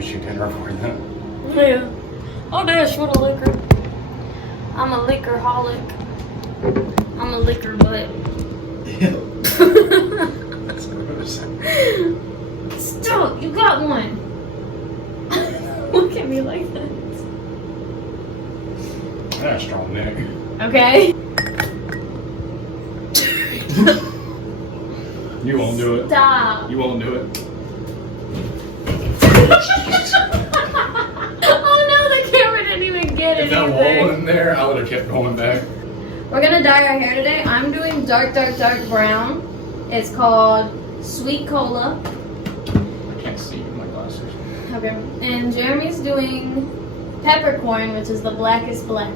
wish you did avoid that. Yeah. Oh, dash, what a liquor. I'm a liquor-holic. I'm a liquor butt. Ew. That's gross. Stop, you got one. Look at me like that. I got a strong neck. Okay. You won't do it. Stop. You won't do it. Oh no, the camera didn't even get If that anything. wall wasn't there, I would have kept going back. We're gonna dye our hair today. I'm doing dark, dark, dark brown. It's called Sweet Cola. I can't see with my glasses. Okay. And Jeremy's doing Peppercorn, which is the blackest black.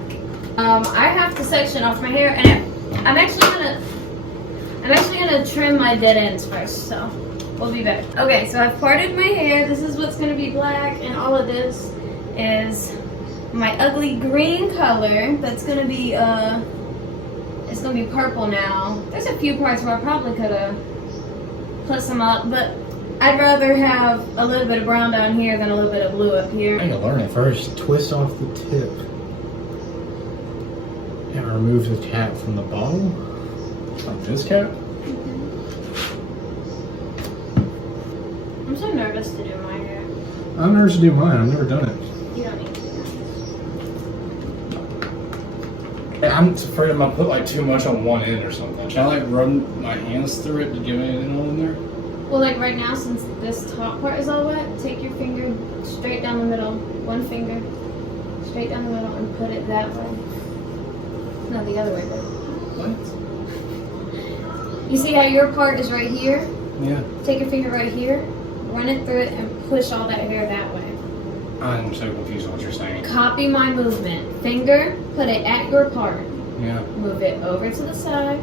I have to section off my hair, and I'm actually gonna trim my dead ends first. So we'll be back. Okay, so I've parted my hair. This is what's gonna be black, and all of this is my ugly green color. That's gonna be it's gonna be purple now. There's a few parts where I probably could have put some up, but I'd rather have a little bit of brown down here than a little bit of blue up here. I need to learn it first. Twist off the tip and remove the cap from the bottle. Like this cap? I'm so nervous to do my hair. I'm nervous to do mine. I've never done it. You don't need to do I'm afraid I might put like too much on one end or something. Can I like run my hands through it to get anything on in there? that. Well, like right now, since this top part is all wet, take your finger straight down the middle. One finger straight down the middle and put it that way. No, the other way. What? You see how your part is right here? Yeah. Take your finger right here, run it through it, and push all that hair that way. I'm so confused what you're saying. Copy my movement. Finger, put it at your part. Yeah. Move it over to the side.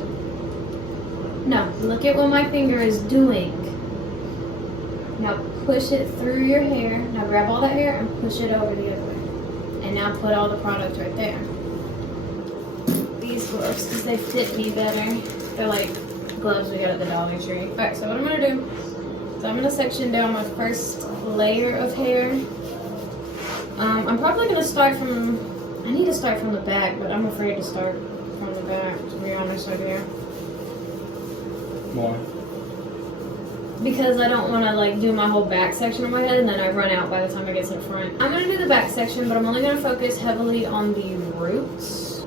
No, look at what my finger is doing. Now push it through your hair. Now grab all that hair and push it over the other way. And now put all the product right there. These gloves, because they fit me better. They're like gloves we got at the Dollar Tree. Alright, so what I'm going to do is I'm going to section down my first layer of hair. I'm probably going to start from, I need to start from the back, but I'm afraid to start from the back, to be honest with you. Why? Because I don't want to like do my whole back section of my head and then I run out by the time I get to the front. I'm going to do the back section, but I'm only going to focus heavily on the roots.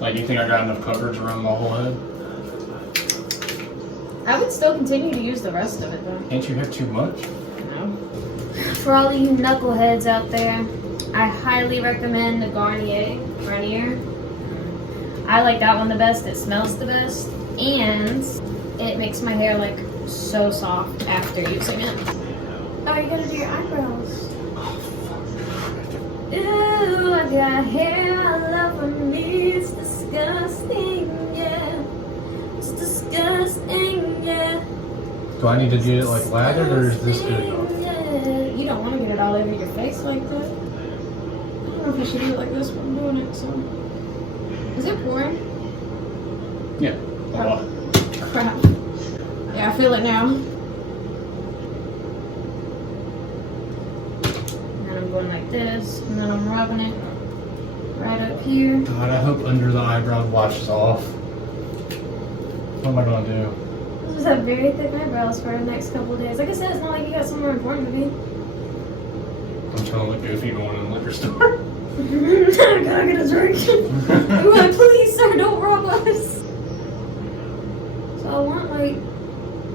Like, you think I got enough coverage around my whole head? I would still continue to use the rest of it though. Can't you have too much? No. For all of you knuckleheads out there, I highly recommend the Garnier. I like that one the best. It smells the best. And it makes my hair like so soft after using it. Oh, you gotta do your eyebrows. Ooh, I got hair I love from me. It's disgusting, yeah. It's disgusting, yeah. Do I need to get it like lathered or is this good enough? Yeah. You don't want to get it all over your face like that. I don't know if I should do it like this, but I'm doing it, so. Is it pouring? Yeah. A lot. Crap. Yeah, I feel it now. And then I'm going like this, and then I'm rubbing it right up here. God, I hope under the eyebrow washes off. What am I gonna do? I just have very thick eyebrows for the next couple of days. Like I said, it's not like you got somewhere important to be. I'm trying to look goofy going in the liquor store. I gotta get a drink. Please, sir, don't rob us. So I want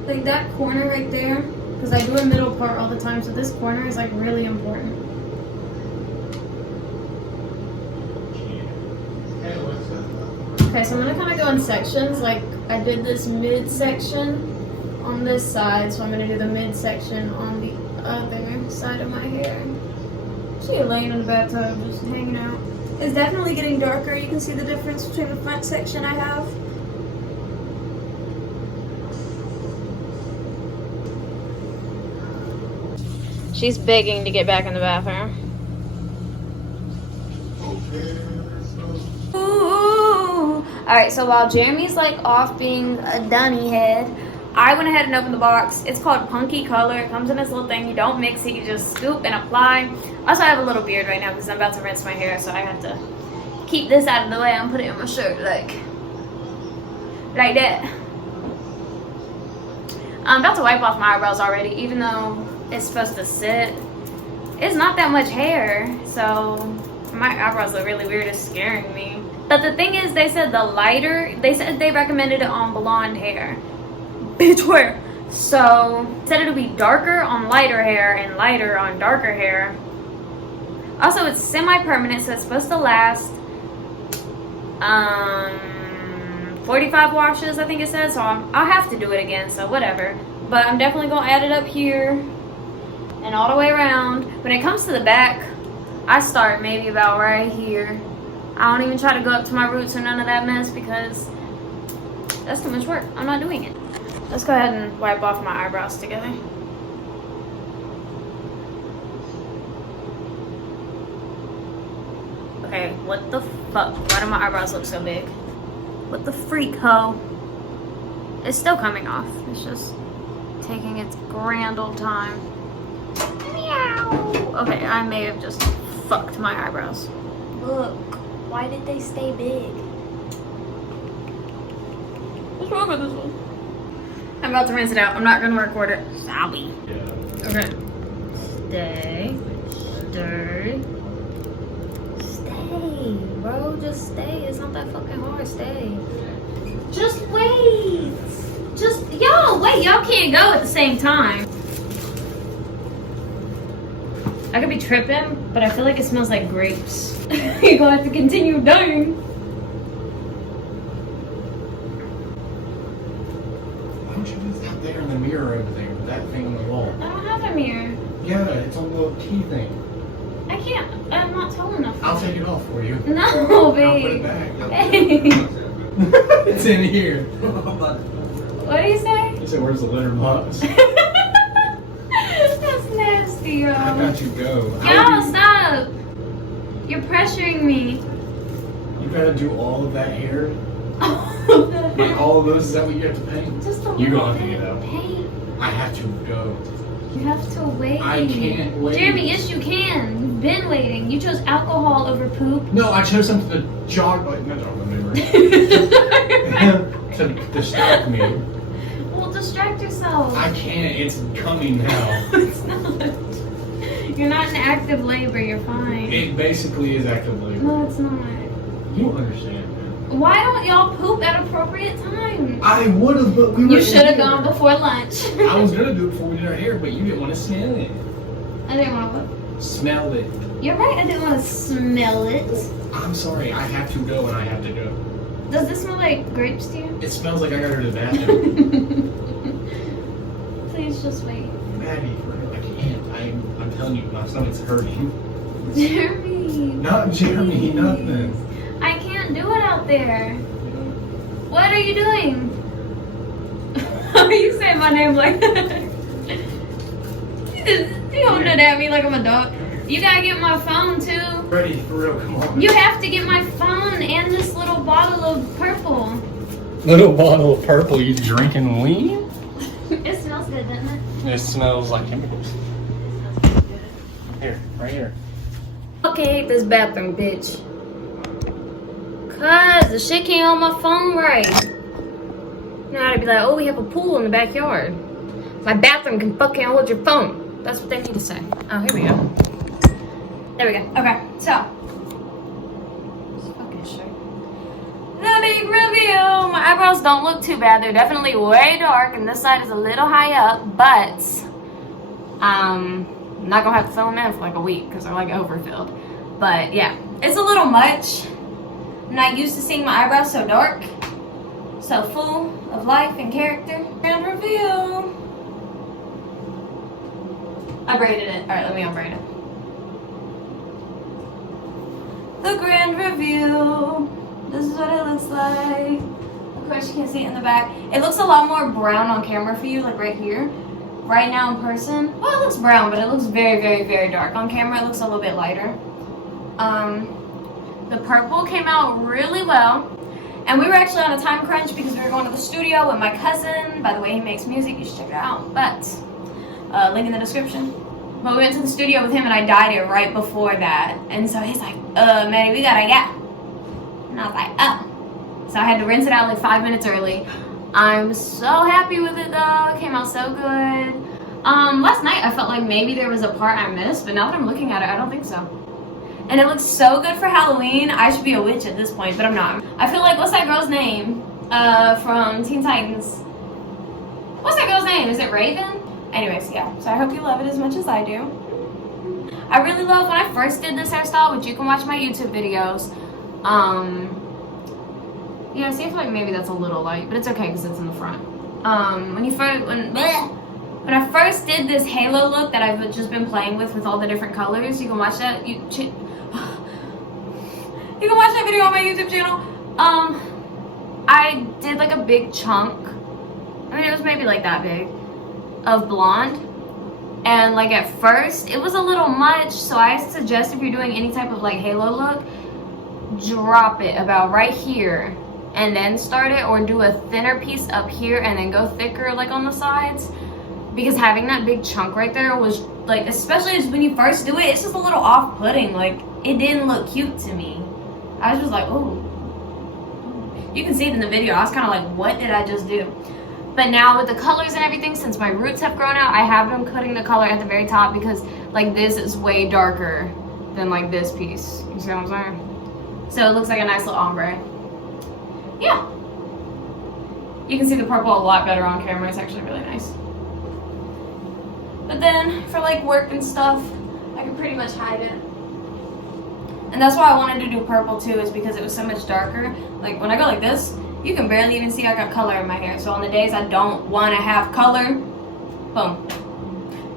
like that corner right there, because I do a middle part all the time, so this corner is like really important. Okay, so I'm gonna kind of go in sections. Like I did this mid section on this side, so I'm gonna do the mid section on the other side of my hair. See you laying in the bathtub, just hanging out. It's definitely getting darker. You can see the difference between the front section I have. She's begging to get back in the bathroom. Ooh. All right, so while Jeremy's like off being a dunny head, I went ahead and opened the box. It's called Punky Color. It comes in this little thing. You don't mix it. You just scoop and apply. Also, I have a little beard right now because I'm about to rinse my hair, so I have to keep this out of the way and put it in my shirt like that. I'm about to wipe off my eyebrows already, even though it's supposed to sit. It's not that much hair, so my eyebrows look really weird. It's scaring me. But the thing is, they said they recommended it on blonde hair. Bitch, where? So, said it'll be darker on lighter hair and lighter on darker hair. Also, it's semi-permanent, so it's supposed to last 45 washes, I think it says. So I'll have to do it again, so whatever. But I'm definitely gonna add it up here and all the way around. When it comes to the back, I start maybe about right here. I don't even try to go up to my roots or none of that mess because that's too much work. I'm not doing it. Let's go ahead and wipe off my eyebrows together. Okay, what the fuck? Why do my eyebrows look so big? What the freak, ho? It's still coming off. It's just taking its grand old time. Meow. Okay, I may have just fucked my eyebrows. Look, why did they stay big? What's wrong with this one? I'm about to rinse it out. I'm not gonna record it. Sorry. Yeah. Okay. Stay. Stir. Stay, bro. Just stay. It's not that fucking hard. Stay. Just wait. Just, y'all, wait. Y'all can't go at the same time. I could be tripping, but I feel like it smells like grapes. You're gonna have to continue dying. Why don't you just out there in the mirror over there with that thing on the wall? I don't have a mirror. Yeah, it's on the little key thing. I can't. I'm not tall enough. I'll take it off for you. No, I'll put it babe. back. Hey. It's in here. What do you say? He said, "Where's the litter box?" That's nasty, yo. I got you go. Y'all, stop. You're pressuring me. You gotta do all of that hair? Like all of those? Is that what you have to paint? Just a You little gonna have to bit get of out. paint. I have to go. You have to wait. I can't wait. Jeremy, yes you can. You've been waiting. You chose alcohol over poop. No, I chose something to jog, like, not jog my memory. To distract me. Well, distract yourself. I can't. It's coming now. It's not. You're not in active labor. You're fine. It basically is active labor. No, it's not. You don't understand, man. Why don't y'all poop at appropriate times? I would have, but we were. You should have gone before lunch. I was gonna do it before we did our hair, but you didn't want to smell it. I didn't want to. Smell it. You're right. I didn't want to smell it. I'm sorry. I have to go, and I have to go. Does this smell like grapes to you? It smells like I gotta go to the bathroom. Please just wait. Maddie, I can't. I'm telling you, my stomach's hurting. Jeremy. Not Jeremy, nothing. I can't do it out there. What are you doing? Are you saying my name like that? You holding it at me like I'm a dog. You gotta get my phone too. Ready, for real, come on. You have to get my phone and this little bottle of purple. Little bottle of purple, you drinking lean? It smells good, doesn't it? It smells like chemicals. Here, right here. Fucking hate this bathroom, bitch. Cause the shit can't hold my phone right. Now I'd be like, oh, we have a pool in the backyard. My bathroom can fucking hold your phone. That's what they need to say. Oh, here we go. There we go. Okay, so. This fucking shirt. The big reveal. My eyebrows don't look too bad. They're definitely way dark, and this side is a little high up, but I'm not gonna have to fill them in for like a week because they're like overfilled. But yeah, it's a little much. I'm not used to seeing my eyebrows so dark, so full of life and character. Grand reveal. I braided it. All right, let me unbraid it. The grand reveal. This is what it looks like. Of course, you can see it in the back. It looks a lot more brown on camera for you, like right here. Right now in person, well, it looks brown, but it looks very, very, very dark. On camera, it looks a little bit lighter. The purple came out really well. And we were actually on a time crunch because we were going to the studio with my cousin. By the way, he makes music. You should check it out. But, link in the description. But we went to the studio with him and I dyed it right before that. And so he's like, Maddie, we gotta go. And I was like, oh. So I had to rinse it out like 5 minutes early. I'm so happy with it though. It came out so good. Last night I felt like maybe there was a part I missed, but now that I'm looking at it, I don't think so. And it looks so good for Halloween. I should be a witch at this point, but I'm not. I feel like, what's that girl's name? From Teen Titans. What's that girl's name? Is it Raven? Anyways, yeah. So I hope you love it as much as I do. I really love when I first did this hairstyle, which you can watch my YouTube videos. Yeah, see, I feel like maybe that's a little light, but it's okay because it's in the front. When I first did this halo look that I've just been playing with all the different colors, you can watch that. You can watch that video on my YouTube channel. I did like a big chunk. I mean, it was maybe like that big of blonde. And like at first, it was a little much. So I suggest if you're doing any type of like halo look, drop it about right here and then start it, or do a thinner piece up here and then go thicker like on the sides. Because having that big chunk right there was like, especially when you first do it, it's just a little off-putting. Like, it didn't look cute to me. I was just like, ooh. You can see it in the video. I was kind of like, what did I just do? But now with the colors and everything, since my roots have grown out, I have been cutting the color at the very top because like this is way darker than like this piece. You see what I'm saying? So it looks like a nice little ombre. Yeah. You can see the purple a lot better on camera. It's actually really nice. But then for like work and stuff, I can pretty much hide it. And that's why I wanted to do purple too, is because it was so much darker. Like when I go like this, you can barely even see I got color in my hair. So on the days I don't want to have color, boom.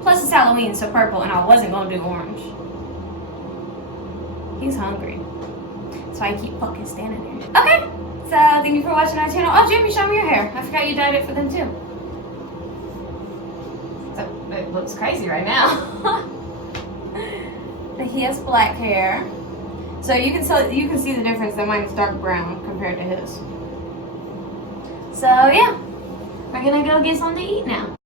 Plus it's Halloween, so purple, and I wasn't going to do orange. He's hungry. So I keep fucking standing there. Okay, so thank you for watching our channel. Oh, Jamie, show me your hair. I forgot you dyed it for them too. So it looks crazy right now. But he has black hair. So you can see the difference that mine is dark brown compared to his. So yeah, we're gonna go get something to eat now.